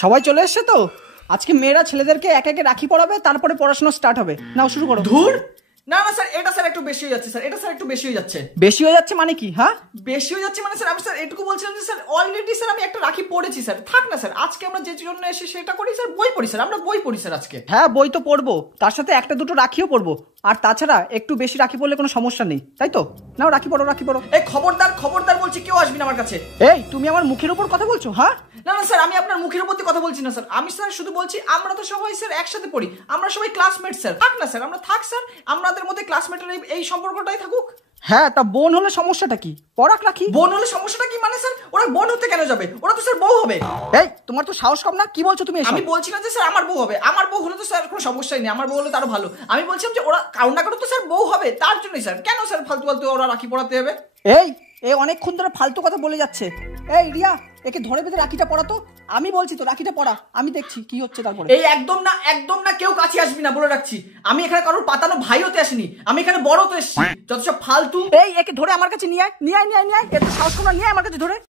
সবাই চলে এসছে তো। আজকে মেয়েরা ছেলেদেরকে এক একে রাখি পড়াবে, তারপরে পড়াশোনা স্টার্ট হবে। নাও শুরু করো। ধুর, না না স্যার, এটা স্যার একটু বেশি হয়ে যাচ্ছে স্যার, এটা স্যার একটু বেশি হয়ে যাচ্ছে। বেশি হয়ে যাচ্ছে মানে কি? হ্যাঁ, বেশি হয়ে যাচ্ছে মানে স্যার আমি স্যার এটুকু বলছিলাম যে স্যার অলরেডি স্যার আমি একটা রাখি পড়েছি স্যার। থাক না স্যার, আজকে আমরা যে জন্য এসে সেটা করি স্যার, বই পড়ি স্যার, আমরা বই পড়ি স্যার আজকে। হ্যাঁ বই তো পড়বো, তার সাথে একটা দুটো রাখিও পড়বো। আর তাছাড়া একটু বেশি রাখি পড়লে কোনো সমস্যা নেই, তাই তো? নাও রাখি পড়ো, রাখি পড়ো। এই খবরদার খবরদার বলছি, কেউ আসবি না আমার কাছে। এই তুমি আমার মুখের উপর কথা বলছো? হ্যাঁ না না স্যার, আমি আপনার মুখের উপর দিয়ে কথা বলছি না স্যার, আমি স্যার শুধু বলছি আমরা তো সবাই স্যার একসাথে পড়ি, আমরা সবাই ক্লাসমেট স্যার। থাক না স্যার, আমরা থাক স্যার, আমাদের মধ্যে ক্লাসমেটের এই সম্পর্কটাই থাকুক। হ্যাঁ, তা বোন হলে সমস্যাটা কি? পড়াক রাখি। বোন হলে সমস্যাটা কি মানে স্যার? ওরা বোন হতে কেন যাবে? ওরা তো স্যার বউ হবে। এই তোমার তো সাহস কম না? কি বলছো তুমি এসব? আমি বলছি না যে স্যার আমার বউ হবে, আমার বউ হলে তো স্যার কোনো সমস্যাই নেই, আমার বউ হলে তো আরো ভালো। আমি বলছিলাম যে ওরা কারণ না কারণ তো স্যার বউ হবে, তার জন্যই স্যার। কেন স্যার ফালতু ফালতু ওরা রাখি পড়াতে হবে? এই অনেকক্ষণ ধরে ফালতু কথা বলে যাচ্ছে। এই রিয়া, একে ধরে বেঁধে রাখিটা পড়াতো। আমি বলছি তো রাখিটা পড়া, আমি দেখছি কি হচ্ছে তারপরে। এই একদম না, একদম না, কেউ কাছে আসবি না বলে রাখছি। আমি এখানে কারোর পাতানো ভাই হতে আসিনি, আমি এখানে বড় হতে এসেছি। যত সব ফালতু। এই একে ধরে আমার কাছে নিয়ে আয়, নিয়ে আয়, নিয়ে আয়, নিয়ে আয়। এত সাহস কম না, নিয়ে আয় আমার কাছে ধরে।